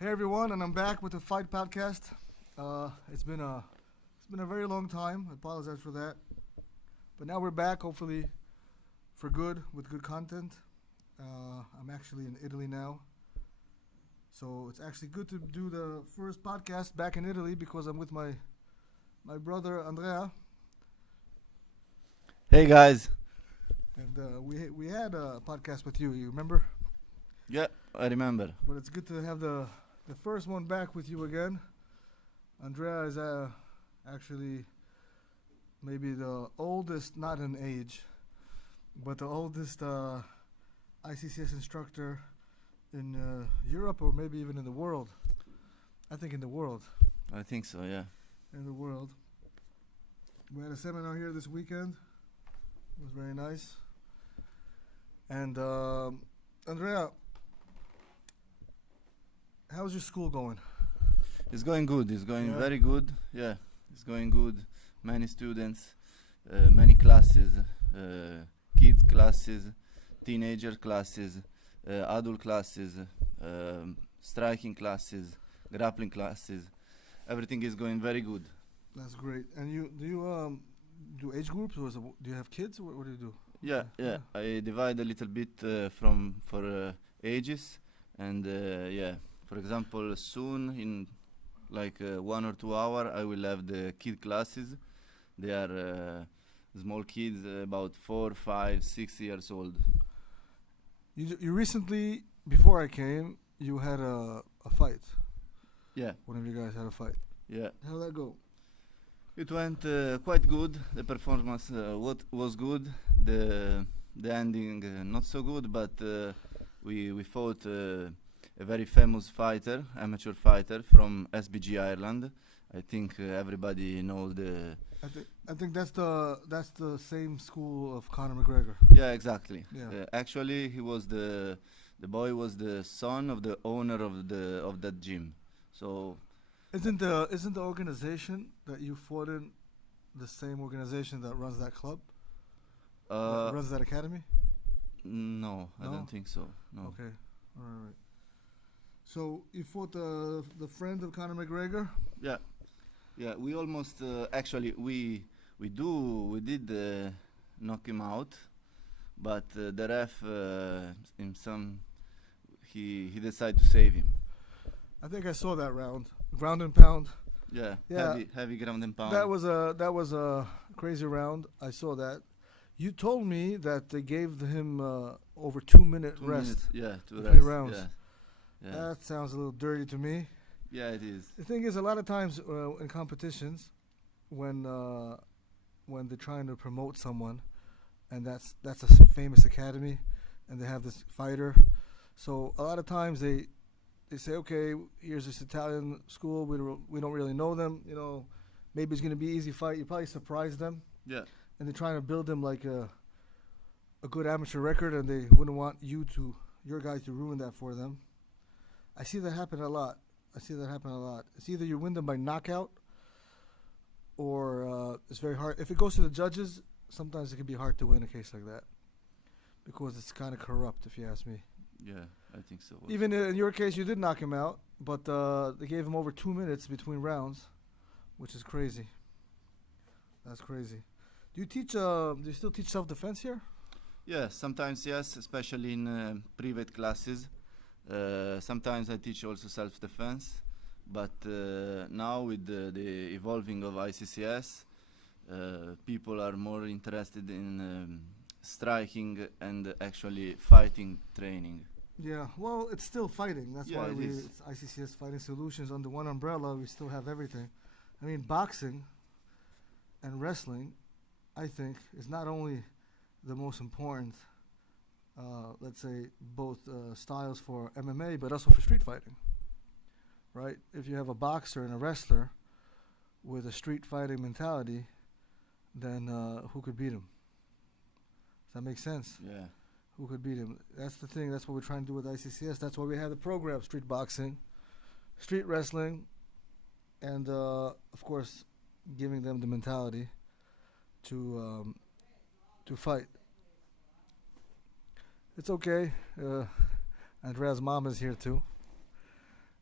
Hey everyone, and I'm back with the Fight Podcast. It's been a very long time. I apologize for that, but now we're back, hopefully for good with good content. I'm actually in Italy now, so it's actually good to do the first podcast back in Italy because I'm with my brother Andrea, Hey guys. and we had a podcast with you. You remember? Yeah, I remember. But it's good to have the first one back with you again. Andrea is actually maybe the oldest, not in age, but the oldest ICCS instructor in Europe or maybe even in the world. I think in the world. I think so, yeah. In the world. We had a seminar here this weekend. It was very nice. And Andrea, how's your school going? It's going good. It's going Yeah. very good. Yeah, it's going good. Many students, many classes, kids classes, teenager classes, adult classes, striking classes, grappling classes. Everything is going very good. That's great. And you do you do age groups or do you have kids? What do you do? Yeah, yeah. I divide a little bit for ages, and yeah. For example, soon in like 1 or 2 hours, I will have the kid classes. They are small kids, about 4, 5, 6 years old. You recently, before I came, you had a fight. Yeah, One of you guys had a fight. yeah. How did that go? It went quite good. The performance was good. The ending not so good, but we fought a very famous fighter, amateur fighter from SBG Ireland. I think everybody knows the. I think that's the same school of Conor McGregor. Yeah, exactly. Yeah. Actually, he was the boy was the son of the owner of that gym. So Isn't the organization that you fought in the same organization that runs that club? That runs that academy? no, I No? don't think so. No. Okay. All right. So you fought the friend of Conor McGregor? Yeah, yeah. We almost actually we did knock him out, but the ref in some he decided to save him. I think I saw that round. Ground and pound. Yeah, Yeah. heavy ground and pound. That was a crazy round. I saw that. You told me that they gave him over 2 minute 2 rest. minutes, yeah, to between rest. rounds. Yeah, yeah, That sounds a little dirty to me. yeah. It is. The thing is, a lot of times in competitions, when they're trying to promote someone, and that's a famous academy, and they have this fighter, so a lot of times they say, okay, here's this Italian school. We don't really know them. Maybe it's gonna be an easy fight. You probably surprise them, Yeah, and they're trying to build them like a good amateur record, and they wouldn't want your guy to ruin that for them. I see that happen a lot. It's either you win them by knockout, or it's very hard. If it goes to the judges, sometimes it can be hard to win a case like that because it's kind of corrupt, if you ask me. yeah. I think so. Even in your case, you did knock him out, but they gave him over 2 minutes between rounds, which is crazy. That's crazy. Do you still teach self-defense here? Yeah, sometimes yes, especially in private classes. Sometimes I teach also self-defense, but now with the evolving of ICCS, people are more interested in striking and actually fighting training. Yeah, well, it's still fighting. That's Yeah, why it is. it's ICCS Fighting Solutions under one umbrella. We still have everything. I mean, boxing and wrestling, I think, is not only the most important, let's say, both styles for MMA, but also for street fighting. Right? If you have a boxer and a wrestler with a street fighting mentality, then who could beat him? Does that make sense? Yeah, Who could beat him? That's the thing. That's what we're trying to do with ICCS. That's why we have the program: street boxing, street wrestling, and of course, giving them the mentality to fight. It's okay. Andrea's mom is here too.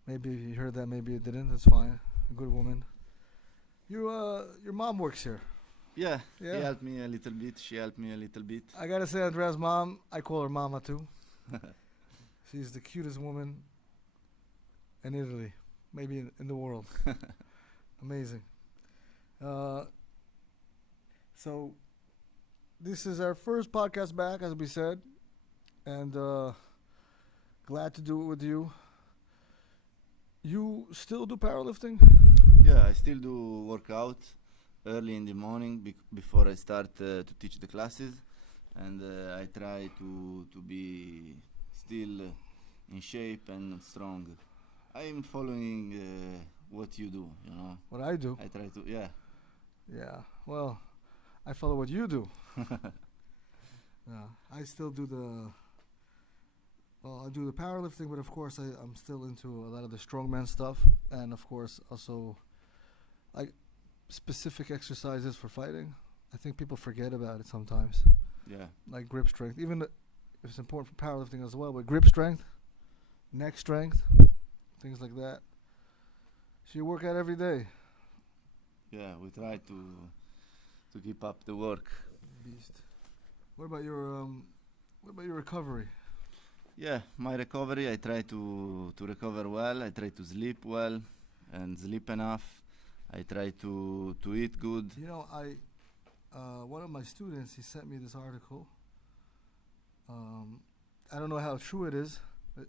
Maybe you heard that, maybe you didn't. That's fine. A good woman. Your mom works here. Yeah, Yeah. he helped me a little bit. She helped me a little bit. I gotta say, Andrea's mom, I call her Mama too. She's the cutest woman in Italy, maybe in the world. Amazing. So, this is our first podcast back, as we said, and glad to do it with you. You still do powerlifting? Yeah, I still do workout early in the morning before I start to teach the classes, and I try to be still in shape and strong. I'm following what you do, you know. What I do? I try to, yeah. Yeah. Well, I follow what you do. Yeah. I still do I do the powerlifting, but of course I'm still into a lot of the strongman stuff, and of course also like specific exercises for fighting. I think people forget about it sometimes. Yeah. Like grip strength, even if it's important for powerlifting as well, but grip strength, neck strength, things like that. So you work out every day. Yeah, we try to keep up the work. Beast. What about your recovery? Yeah, my recovery, I try to recover well. I try to sleep well and sleep enough. I try to eat good. You know, one of my students, he sent me this article. I don't know how true it is.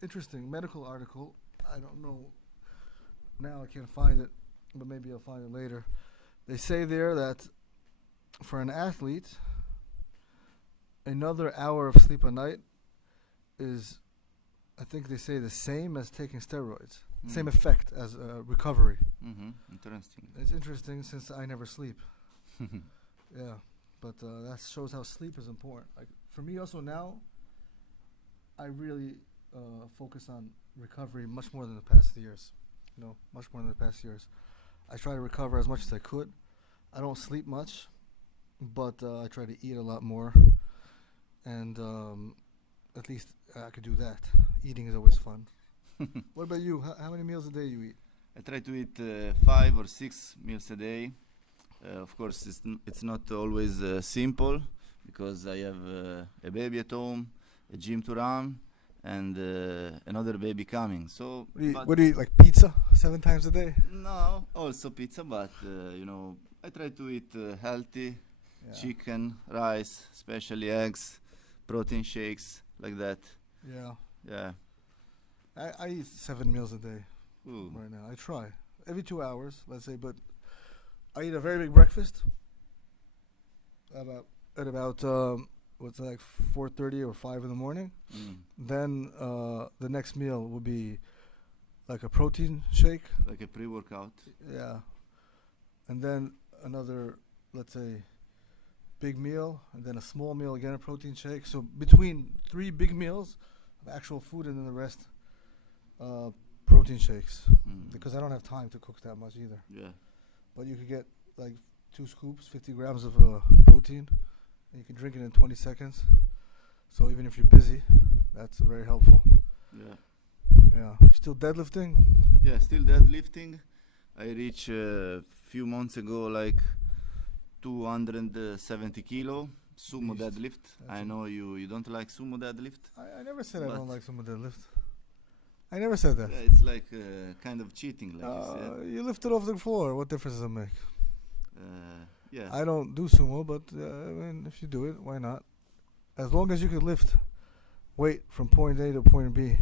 Interesting medical article. I don't know. Now I can't find it, but maybe I'll find it later. They say there that for an athlete, another hour of sleep a night is, I think they say, the same as taking steroids. Same effect as recovery. Mm-hmm. Interesting. It's interesting since I never sleep. Yeah, but that shows how sleep is important. Like for me also now, I really focus on recovery much more than the past years. You know, much more than the past years. I try to recover as much as I could. I don't sleep much, but I try to eat a lot more. And at least I could do that. Eating is always fun. What about you? How many meals a day you eat? I try to eat 5 or 6 meals a day. Of course, it's not always simple because I have a baby at home, a gym to run, and another baby coming. So What do you eat, like pizza 7 times a day? no, also pizza, but you know, I try to eat healthy, chicken, rice, especially eggs, protein shakes, like that. Yeah. Yeah. I eat 7 meals a day Ooh. right now. I try. Every 2 hours, let's say, but I eat a very big breakfast. At about what's it, like 4:30 or 5 in the morning. Then the next meal will be like a protein shake. Like a pre-workout. Yeah. And then another, let's say, big meal, and then a small meal, again a protein shake. So between 3 big meals of actual food and then the rest protein shakes. Because I don't have time to cook that much either. Yeah. But you could get like 2 scoops, 50 grams of protein, and you can drink it in 20 seconds. So even if you're busy, that's very helpful. Yeah. Yeah. You still deadlifting? Yeah, still deadlifting. I reached a few months ago like 270 kilo sumo Beast. deadlift. That's I know you don't like sumo deadlift. I never said I But- don't like sumo deadlift. I never said that. Yeah, it's like kind of cheating, like you said. You lift it off the floor. What difference does it make? Yeah. I don't do sumo, but I mean, if you do it, why not? As long as you can lift weight from point A to point B,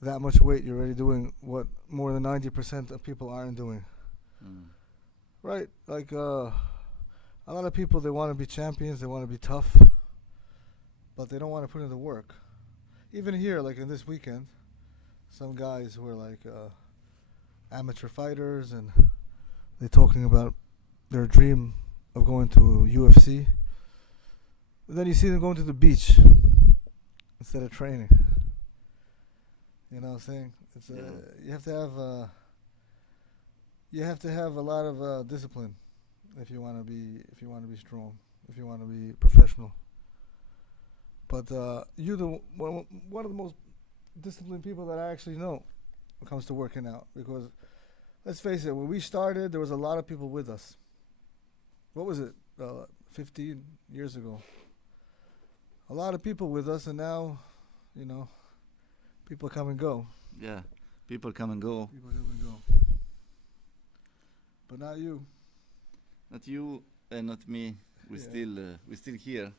that much weight, you're already doing what more than 90% of people aren't doing. Right? Like a lot of people, they want to be champions, they want to be tough, but they don't want to put in the work. Even here, like in this weekend, some guys who are like amateur fighters, and they're talking about their dream of going to UFC. And then you see them going to the beach instead of training. You know what I'm saying? It's you have to have a lot of discipline if you want to be strong, if you want to be professional. But you're one of the most disciplined people that I actually know. it comes to working out. Because let's face it, when we started, there was a lot of people with us. What was it? 15 years ago. A lot of people with us, and now, you know, people come and go. Yeah, people come and go. People come and go. But not you. Not you and not me. We're still here,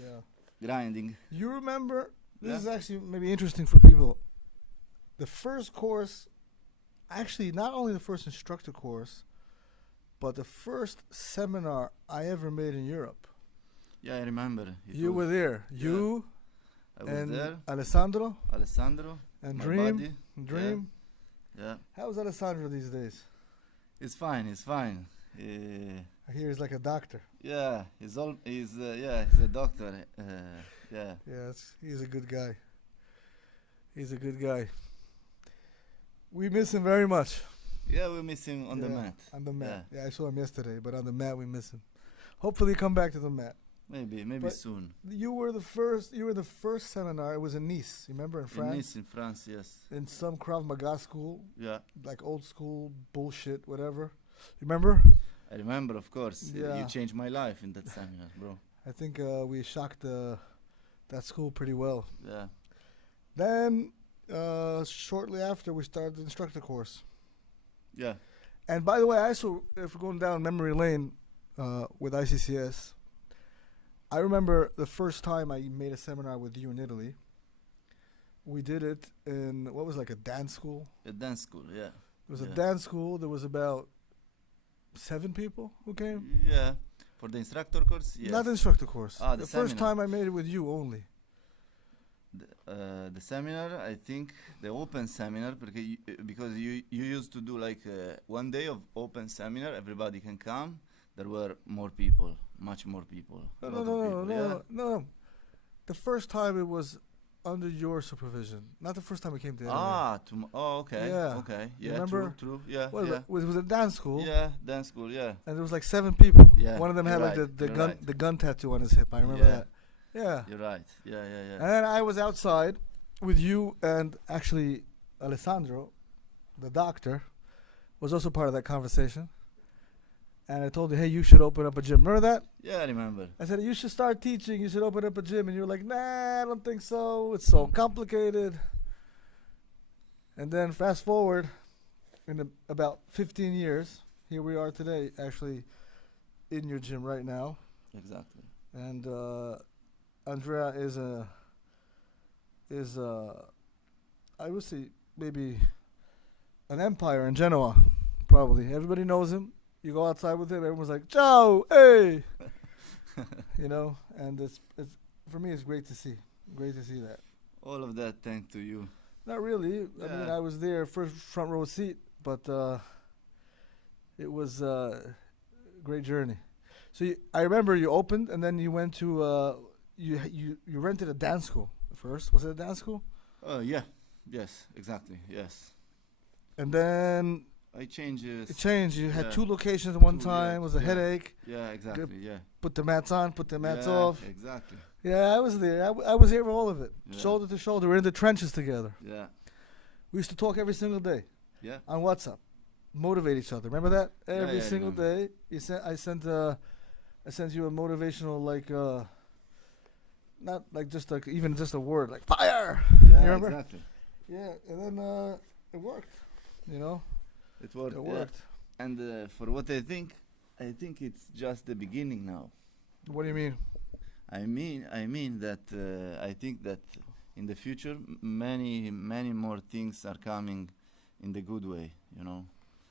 Yeah. grinding. You remember? This Yeah. is actually maybe interesting for people. The first course, actually, not only the first instructor course, but the first seminar I ever made in Europe. Yeah, I remember. You were there. Yeah. You I was and there. Alessandro Alessandro and my Dream. buddy. Dream. Yeah, How's Alessandro these days? it's fine. It's fine. I hear he's like a doctor. Yeah, he's a doctor. Yeah. Yeah, he's a good guy. He's a good guy. We miss him very much. Yeah, we miss him on the mat. On the mat. Yeah, I saw him yesterday, but on the mat we miss him. Hopefully come back to the mat. Maybe But soon. You were the first seminar. It was in Nice. You remember in France? In Nice, in France, yes. In some Krav Maga school, Yeah, like old school bullshit, whatever. You remember? I remember, of course. Yeah. You changed my life in that seminar, bro. I think we shocked that school pretty well. Yeah. Then shortly after, we started the instructor course. Yeah. And by the way, I also, if we're going down memory lane with ICCS, I remember the first time I made a seminar with you in Italy. We did it in, what was like a dance school? A dance school, yeah. It was a Yeah. dance school. There was about 7 people who came. Yeah. For the instructor course, yes. Not the instructor course. Ah, the the first seminar. time I made it with you only. The seminar, I think, the open seminar, because you used to do like one day of open seminar, everybody can come. There were more people, much more people. a lot of people, yeah? No. The first time it was under your supervision. Not the first time we came to Italy. Okay. Yeah. Okay. Yeah, Remember? true. Yeah, Well, yeah. it was a dance school. Yeah, dance school, yeah. And there was like 7 people. Yeah, One of them had you're like right, the you're gun right. the gun tattoo on his hip. I remember Yeah. that. Yeah. You're right. Yeah. And then I was outside with you, and actually Alessandro, the doctor, was also part of that conversation. And I told you, hey, you should open up a gym. Remember that? Yeah, I remember. I said, you should start teaching. You should open up a gym. And you were like, nah, I don't think so. It's so complicated. And then fast forward, in about 15 years, here we are today, actually in your gym right now. Exactly. And Andrea is I would say maybe an empire in Genoa, probably. Everybody knows him. You go outside with him, everyone's like, "Ciao, hey," you know. And it's for me, it's great to see. Great to see that. All of that thanks to you. Not really. I mean, Yeah. I was there first front row seat, but it was a great journey. So I remember you opened, and then you went to you rented a dance school first. Was it a dance school? Yeah. Yes, exactly. Yes. And then I changed. it changed. You had Yeah. 2 locations at one 2, time. yeah, It was a yeah. headache. Yeah, exactly. Yeah. Put the mats on, put the mats Yeah, off. Exactly. Yeah, I was there. I was here for all of it. Yeah. Shoulder to shoulder. We're in the trenches together. Yeah. We used to talk every single day Yeah. on WhatsApp. Motivate each other. Remember that? Every yeah, I single remember. day. I sent you a motivational, like not like just like even just a word like fire. Yeah. You remember? Exactly. Yeah, and then it worked. You know, It worked. it yeah. worked. And for what I think it's just the beginning now. What do you mean? I mean that I think that in the future many more things are coming in the good way. You know.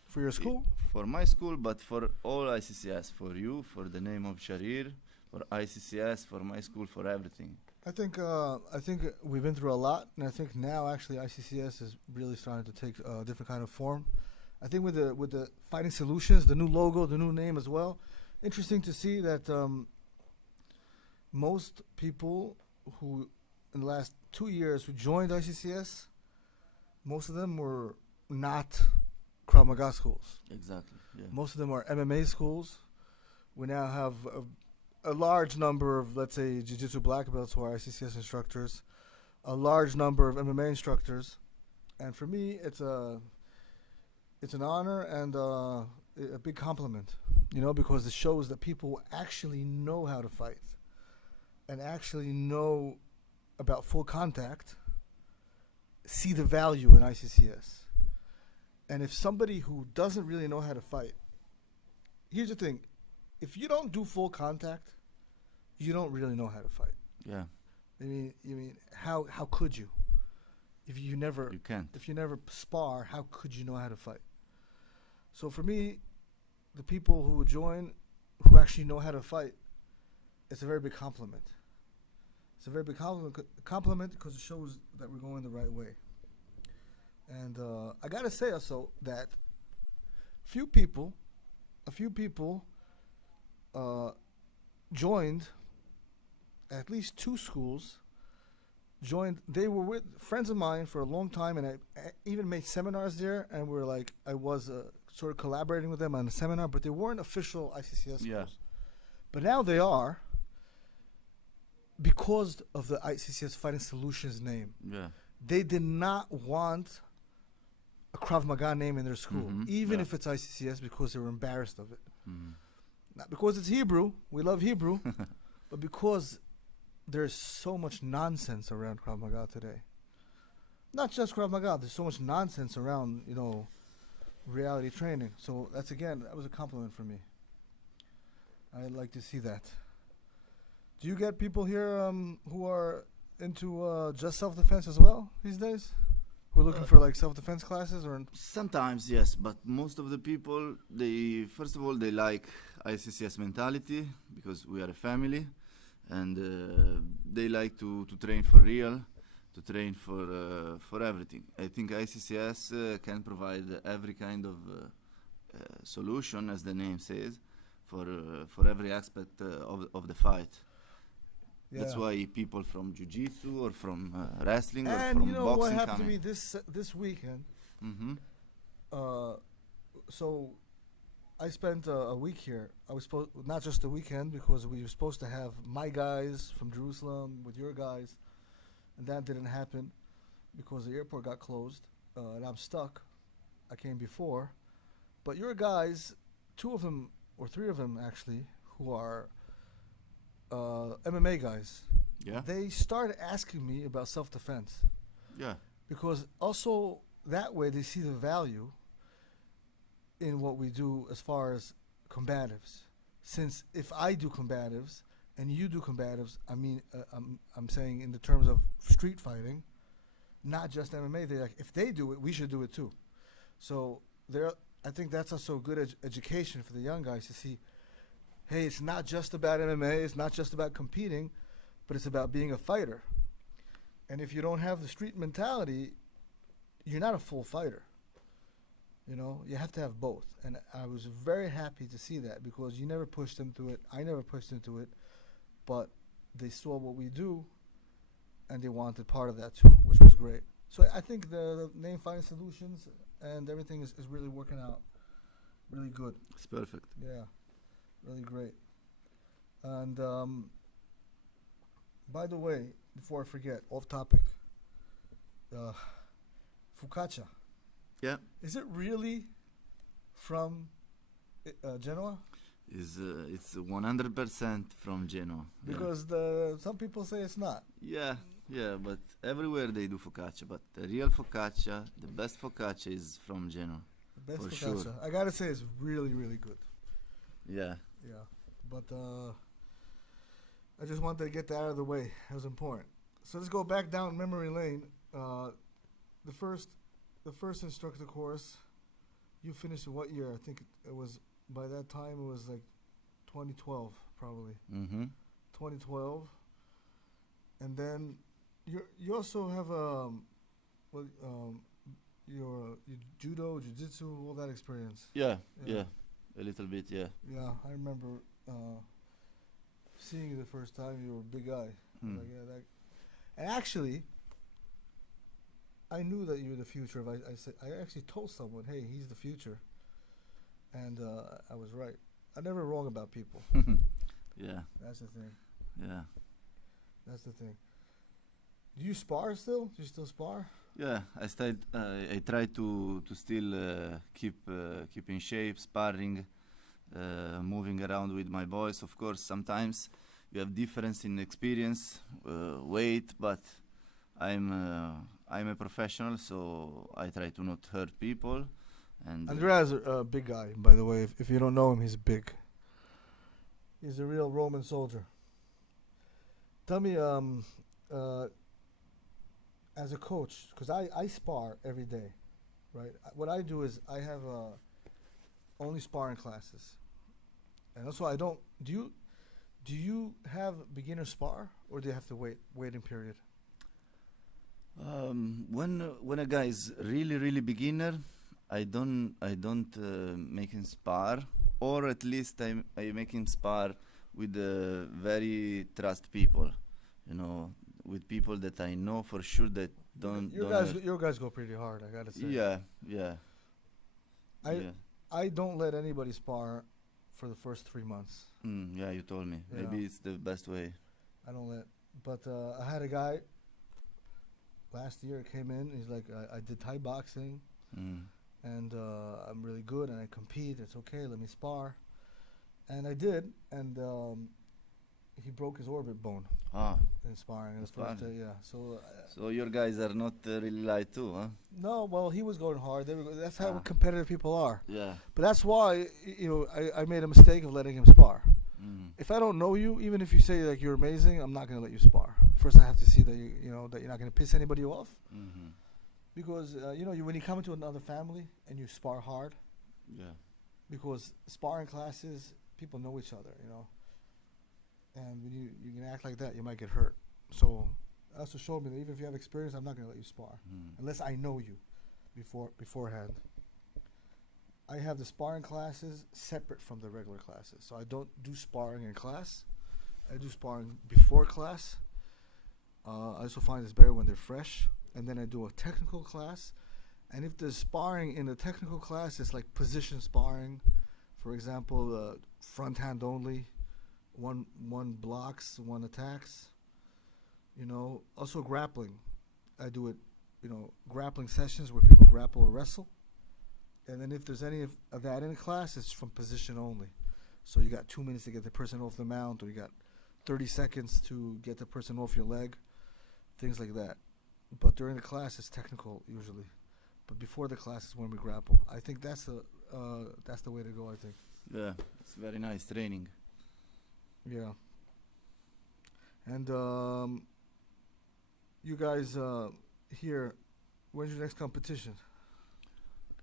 For your school? For my school, but for all ICCS, for you, for the name of Sharir, for ICCS, for my school, for everything. I think we've been through a lot, and I think now actually ICCS is really starting to take a different kind of form. I think with the Fighting Solutions, the new logo, the new name as well. Interesting to see that most people who in the last 2 years who joined ICCS, most of them were not Krav Maga schools. Exactly. Yeah. Most of them are MMA schools. We now have a large number of, let's say, Jiu-Jitsu black belts who are ICCS instructors, a large number of MMA instructors, And for me, it's an honor and a big compliment, because it shows that people actually know how to fight and actually know about full contact, see the value in ICCS. And if somebody who doesn't really know how to fight, here's the thing, if you don't do full contact, you don't really know how to fight. Yeah. You mean how could you? If you never You can't. If you never spar, how could you know how to fight? So for me, the people who would join, who actually know how to fight, it's a very big compliment. It's a very big compliment because it shows that we're going the right way. And I gotta say also that a few people joined, at least 2 schools joined. They were with friends of mine for a long time, and I even made seminars there, and I was sort of collaborating with them on a seminar, but they weren't official ICCS schools. Yeah. But now they are, because of the ICCS Fighting Solutions name. Yeah. They did not want a Krav Maga name in their school, even Yeah. if it's ICCS, because they were embarrassed of it. Mm-hmm. Not because it's Hebrew, we love Hebrew, but because there's so much nonsense around Krav Maga today. Not just Krav Maga, there's so much nonsense around, reality training. So that was a compliment for me. I'd like to see that. Do you get people here who are into just self-defense as well these days? Who are looking for self-defense classes or? Sometimes, yes, but most of the people, first of all, they like ICCS mentality because we are a family, and they like to train for real, to train for everything. I think ICCS can provide every kind of solution, as the name says, for every aspect of the fight. Yeah. That's why people from jiu-jitsu or from wrestling or And from you know boxing what happened to coming. me this weekend? Mm-hmm. So I spent a week here. I was not just a weekend, because we were supposed to have my guys from Jerusalem with your guys, and that didn't happen because the airport got closed, and I'm stuck. I came before, but your guys, 2 of them or 3 of them actually, who are MMA guys, Yeah. they started asking me about self-defense, Yeah. because also that way they see the value in what we do as far as combatives. Since if I do combatives and you do combatives, I'm saying in the terms of street fighting, not just MMA. They're like, if they do it, we should do it too. So I think that's also good education for the young guys to see, hey, it's not just about MMA, it's not just about competing, but it's about being a fighter. And if you don't have the street mentality, you're not a full fighter. You have to have both. And I was very happy to see that, because you never pushed them to it. I never pushed them to it. But they saw what we do, and they wanted part of that too, which was great. So I think the name Fighting Solutions and everything is really working out really good. It's perfect. Yeah, really great. And by the way, before I forget, off topic, Focaccia. Yeah. Is it really from Genoa? It's 100% from Genoa. Because some people say it's not. Yeah, but everywhere they do focaccia, but the real focaccia, the best focaccia is from Genoa. The best For Focaccia. sure. I gotta say, it's really, really good. Yeah. Yeah, but I just wanted to get that out of the way. That was important. So let's go back down memory lane. The first instructor course, you finished in what year? I think it was, by that time it was like 2012 probably. Mm-hmm. 2012, and then you also have your judo, jiu-jitsu, all that experience. Yeah, a little bit, yeah. Yeah, I remember seeing you the first time. You were a big guy. Hmm. And actually, I knew that you were the future. I actually told someone, "Hey, he's the future," and I was right. I'm never wrong about people. Yeah. That's the thing. Yeah. That's the thing. Do you spar still? Do you still spar? Yeah, I try to still keep in shape, sparring, moving around with my boys. Of course, sometimes you have difference in experience, weight, but I'm a professional, so I try to not hurt people. And Andrea is a big guy, by the way. If you don't know him, he's big. He's a real Roman soldier. Tell me, as a coach, because I spar every day, right? What I do is I have only sparring classes, and also I don't. Do you have beginner spar, or do you have to waiting period? when a guy is really beginner, I don't make him spar, or at least I make him spar with very trust people, with people that I know for sure that Your guys go pretty hard. I gotta say. yeah. I don't let anybody spar for the first 3 months. Yeah, you told me. Yeah. Maybe it's the best way. I don't let. But I had a guy last year came in. He's like, I did Thai boxing, and I'm really good, and I compete. It's okay. Let me spar. And I did, and he broke his orbit bone in sparring. The first day, yeah. So your guys are not really light too, huh? No, well, he was going hard. That's how competitive people are. Yeah. But that's why I made a mistake of letting him spar. If I don't know you, even if you say like you're amazing, I'm not gonna let you spar. First, I have to see that that you're not gonna piss anybody off. Because when you come into another family and you spar hard. Yeah. Because sparring classes, people know each other, and when you can act like that, you might get hurt. So, it also showed me that even if you have experience, I'm not gonna let you spar unless I know you beforehand. I have the sparring classes separate from the regular classes, so I don't do sparring in class. I do sparring before class. I also find it's better when they're fresh, and then I do a technical class. And if there's sparring in the technical class, it's like position sparring. For example, front hand only, one blocks, one attacks. Also grappling. I do it, grappling sessions where people grapple or wrestle. And then if there's any of that in a class, it's from position only. So you got 2 minutes to get the person off the mount, or you got 30 seconds to get the person off your leg, things like that. But during the class, it's technical usually. But before the class is when we grapple. I think that's the way to go, I think. Yeah, it's very nice training. Yeah. And you guys here, when's your next competition?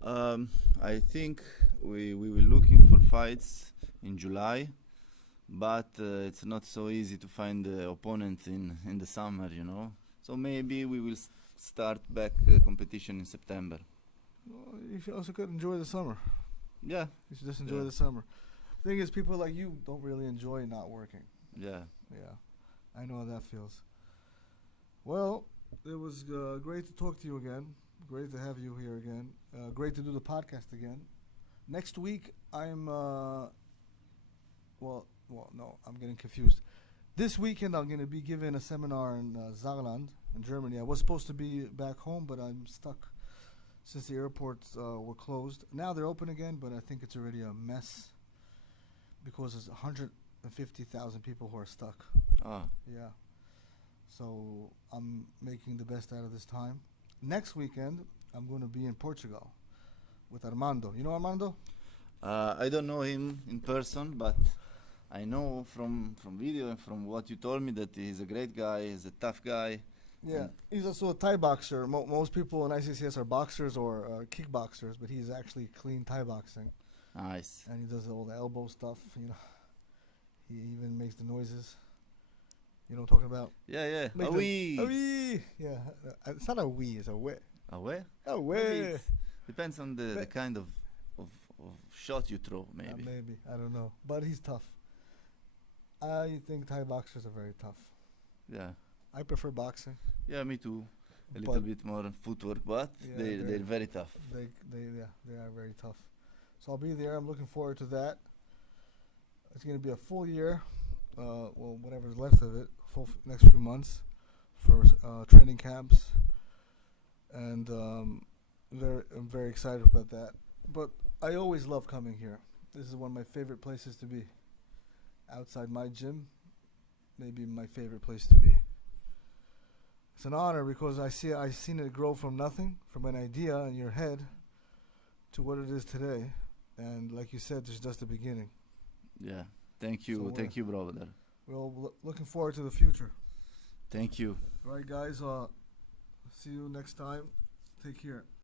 I think we will looking for fights in July, but it's not so easy to find the opponent in the summer, So maybe we will start back competition in September. Well, you should also could enjoy the summer. Yeah. You should just enjoy the summer. The thing is, people like you don't really enjoy not working. Yeah. Yeah. I know how that feels. Well, it was great to talk to you again. Great to have you here again. Great to do the podcast again. Next week, I'm... no, I'm getting confused. This weekend, I'm going to be giving a seminar in Saarland, in Germany. I was supposed to be back home, but I'm stuck since the airports were closed. Now they're open again, but I think it's already a mess because there's 150,000 people who are stuck. Yeah. So I'm making the best out of this time. Next weekend, I'm going to be in Portugal with Armando. You know Armando? I don't know him in person, but I know from video and from what you told me that he's a great guy, he's a tough guy. Yeah, he's also a Thai boxer. Most people in ICCS are boxers or kickboxers, but he's actually clean Thai boxing. Nice. And he does all the elbow stuff, He even makes the noises. You know what I'm talking about? Yeah. A wee. Yeah, it's not a wee, it's a wee. A wee? A wee. Depends on the kind of shot you throw, maybe. Maybe, I don't know. But he's tough. I think Thai boxers are very tough. Yeah. I prefer boxing. Yeah, me too. A little bit more footwork, but they're very tough. They are very tough. So I'll be there. I'm looking forward to that. It's going to be a full year. Whatever's left of it, next few months, for training camps, and I'm very excited about that. But I always love coming here. This is one of my favorite places to be. Outside my gym, maybe my favorite place to be. It's an honor because I've seen it grow from nothing, from an idea in your head, to what it is today. And like you said, it's just the beginning. Yeah. Thank you. Thank you, brother. Well, looking forward to the future. Thank you. All right, guys. See you next time. Take care.